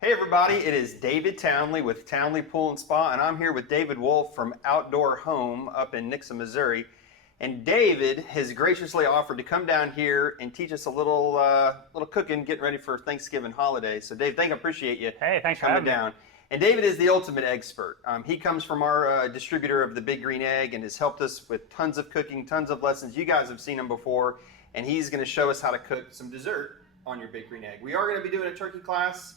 Hey everybody, it is David Townley with Townley Pool and Spa, and I'm here with David Wolf from Outdoor Home up in Nixa, Missouri. And David has graciously offered to come down here and teach us a little cooking, getting ready for Thanksgiving holiday. So Dave, I appreciate you Hey, thanks for coming having me. down. And David is the ultimate expert. He comes from our distributor of the Big Green Egg and has helped us with tons of cooking, tons of lessons. You guys have seen him before, and he's going to show us how to cook some dessert on your Big Green Egg. We are going to be doing a turkey class.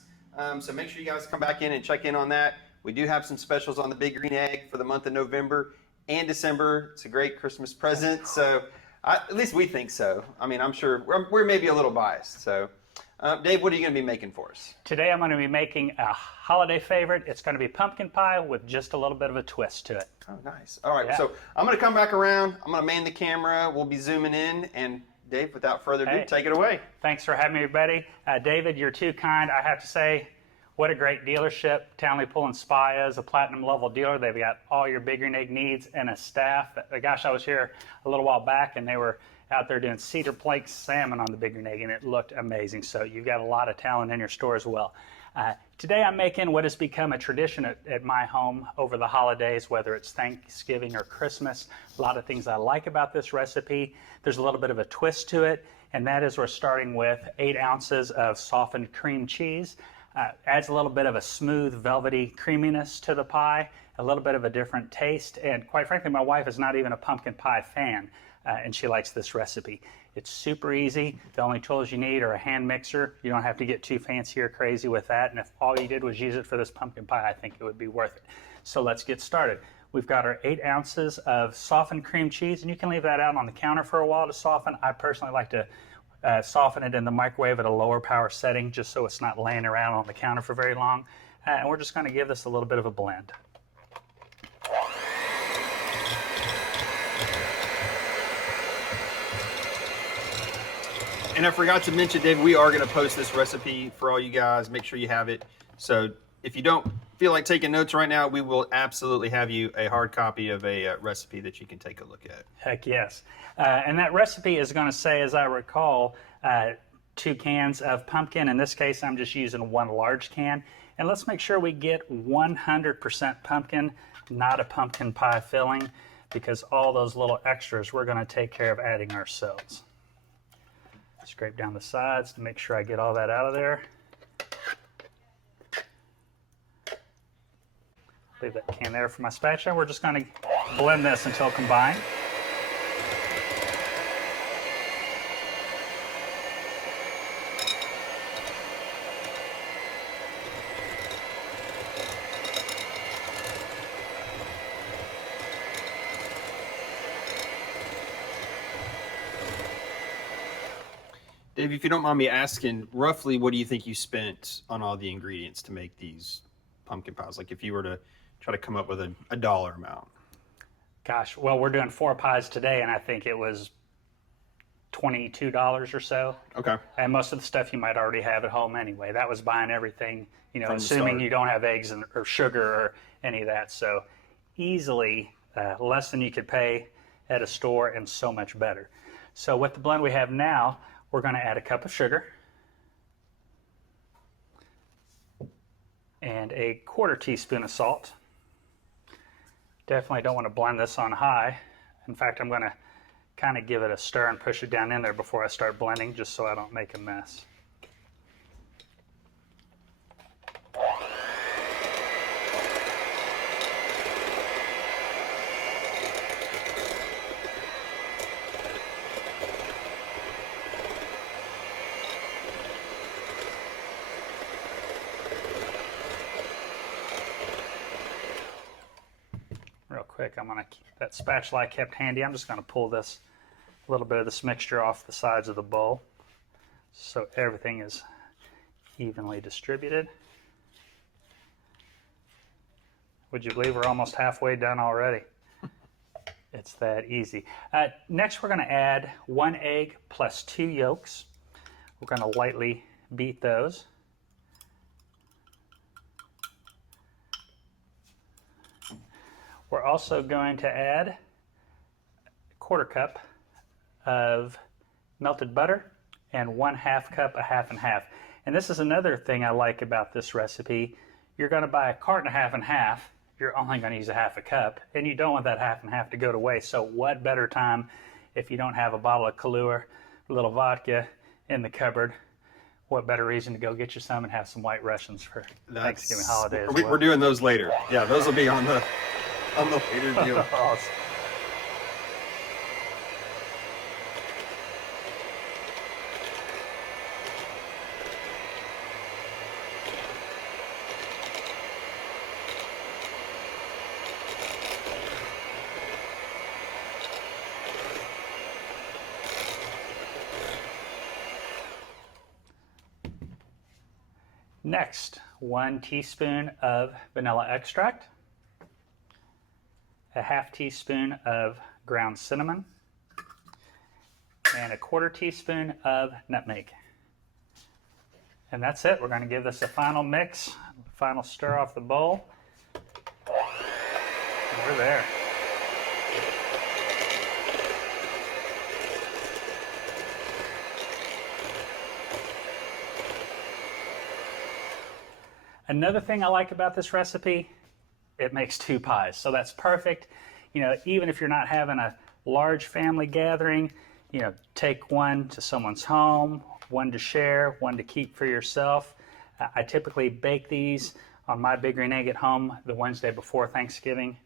So make sure you guys come back in and check in on that. We do have some specials on the Big Green Egg for the month of November and December. It's a great Christmas present. So at least we think so. I mean, I'm sure we're maybe a little biased. So Dave, what are you going to be making for us? Today I'm going to be making a holiday favorite. It's going to be pumpkin pie with just a little bit of a twist to it. Oh, nice. All right. Yeah. So I'm going to come back around. I'm going to man the camera. We'll be zooming in. And Dave, without further ado, Hey. take it away. Thanks for having me, everybody. David, you're too kind. I have to say, what a great dealership Townley Pool and Spa is, a platinum level dealer. They've got all your Big Green Egg needs and a staff. Gosh, I was here a little while back and they were out there doing cedar flake salmon on the Big Green Egg and it looked amazing. So you've got a lot of talent in your store as well. Today I'm making what has become a tradition at my home over the holidays, whether it's Thanksgiving or Christmas. A lot of things I like about this recipe. There's a little bit of a twist to it, and that is we're starting with 8 ounces of softened cream cheese. Adds a little bit of a smooth, velvety creaminess to the pie, a little bit of a different taste, and quite frankly, my wife is not even a pumpkin pie fan, and she likes this recipe. It's super easy. The only tools you need are a hand mixer. You don't have to get too fancy or crazy with that, and if all you did was use it for this pumpkin pie, I think it would be worth it. So let's get started. We've got our 8 ounces of softened cream cheese, and you can leave that out on the counter for a while to soften. I personally like to soften it in the microwave at a lower power setting just so it's not laying around on the counter for very long. And we're just going to give this a little bit of a blend. And I forgot to mention, Dave, we are going to post this recipe for all you guys. Make sure you have it. So if you don't feel like taking notes right now, we will absolutely have you a hard copy of a recipe that you can take a look at. Heck yes. And that recipe is going to say, as I recall, 2 cans of pumpkin. In this case, I'm just using 1 large can. And let's make sure we get 100% pumpkin, not a pumpkin pie filling, because all those little extras we're going to take care of adding ourselves. Scrape down the sides to make sure I get all that out of there. Leave that can there for my spatula. We're just going to blend this until combined. Dave, if you don't mind me asking, roughly what do you think you spent on all the ingredients to make these pumpkin pies? Like if you were to try to come up with a dollar amount. Gosh, well, we're doing 4 pies today, and I think it was $22 or so. Okay. And most of the stuff you might already have at home anyway. That was buying everything, From the assuming start. you don't have eggs or sugar or any of that. So easily less than you could pay at a store and so much better. So with the blend we have now, we're going to add a cup of sugar and a 1/4 teaspoon of salt. Definitely don't want to blend this on high. In fact, I'm going to kind of give it a stir and push it down in there before I start blending, just so I don't make a mess. Real quick, I'm going to keep that spatula I kept handy. I'm just going to pull this a little bit of this mixture off the sides of the bowl so everything is evenly distributed. Would you believe we're almost halfway done already? It's that easy. Next, we're going to add 1 egg plus 2 yolks. We're going to lightly beat those. We're also going to add 1/4 cup of melted butter and 1/2 cup, a half and half. And this is another thing I like about this recipe. You're going to buy a carton of half and half. You're only going to use a half a cup, and you don't want that half and half to go to waste. So what better time if you don't have a bottle of Kahlua, a little vodka in the cupboard? What better reason to go get you some and have some White Russians for Thanksgiving holiday as well. We're doing those later. Yeah, those will be on the later deal. Awesome. Next, 1 teaspoon of vanilla extract, a half teaspoon of ground cinnamon, and a 1/4 teaspoon of nutmeg. And that's it. We're going to give this a final mix, final stir off the bowl. And we're there. Another thing I like about this recipe, it makes 2 pies. So that's perfect. You know, even if you're not having a large family gathering, you know, take one to someone's home, one to share, one to keep for yourself. I typically bake these on my Big Green Egg at home the Wednesday before Thanksgiving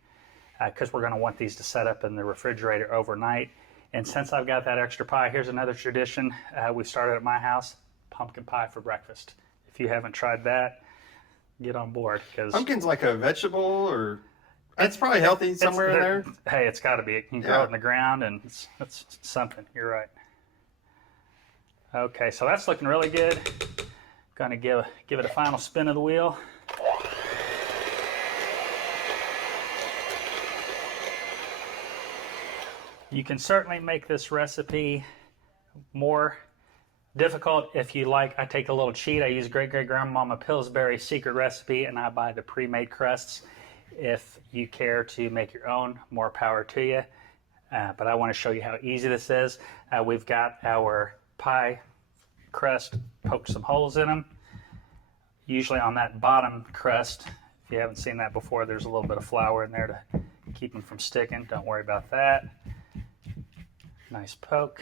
because we're going to want these to set up in the refrigerator overnight. And since I've got that extra pie, here's another tradition we started at my house, pumpkin pie for breakfast. If you haven't tried that, get on board. Because pumpkin's like a vegetable, or it's probably healthy somewhere in there. Hey, it's got to be. You can grow it in the ground, and it's something. You're right. Okay, so that's looking really good. Going to give it a final spin of the wheel. You can certainly make this recipe more difficult if you like. I take a little cheat. I use great-great-grandmama Pillsbury's secret recipe, and I buy the pre-made crusts. If you care to make your own, more power to you. But I want to show you how easy this is. We've got our pie crust, poke some holes in them. Usually on that bottom crust, if you haven't seen that before, there's a little bit of flour in there to keep them from sticking. Don't worry about that. Nice poke.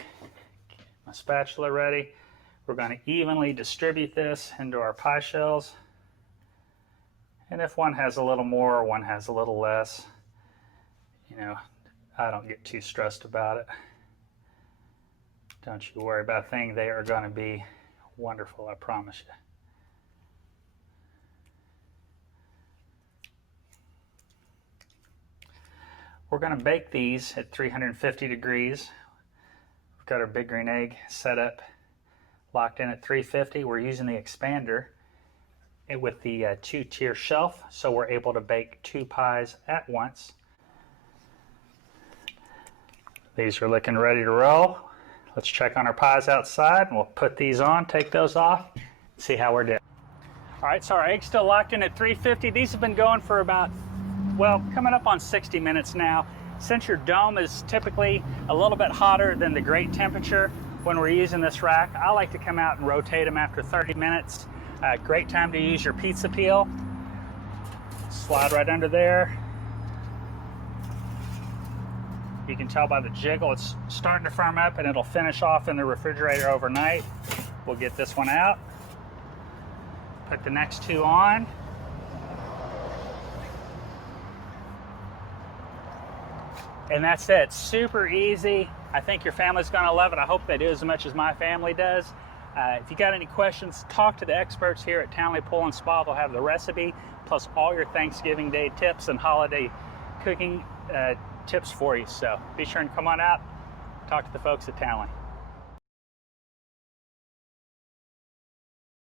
Get my spatula ready. We're going to evenly distribute this into our pie shells. And if one has a little more or one has a little less, you know, I don't get too stressed about it. Don't you worry about a thing. They are going to be wonderful, I promise you. We're going to bake these at 350 degrees. We've got our Big Green Egg set up, locked in at 350. We're using the expander with the 2-tier shelf, so we're able to bake 2 pies at once. These are looking ready to roll. Let's check on our pies outside, and we'll put these on, take those off, see how we're doing. All right, so our egg's still locked in at 350. These have been going for about, well, coming up on 60 minutes now. Since your dome is typically a little bit hotter than the grate temperature when we're using this rack, I like to come out and rotate them after 30 minutes. Great time to use your pizza peel. Slide right under there. You can tell by the jiggle it's starting to firm up, and it'll finish off in the refrigerator overnight. We'll get this one out. Put the next 2 on. And that's it. Super easy. I think your family's going to love it. I hope they do as much as my family does. If you got any questions, talk to the experts here at Townley Pool and Spa. They'll have the recipe plus all your Thanksgiving Day tips and holiday cooking tips for you. So be sure and come on out, talk to the folks at Townley.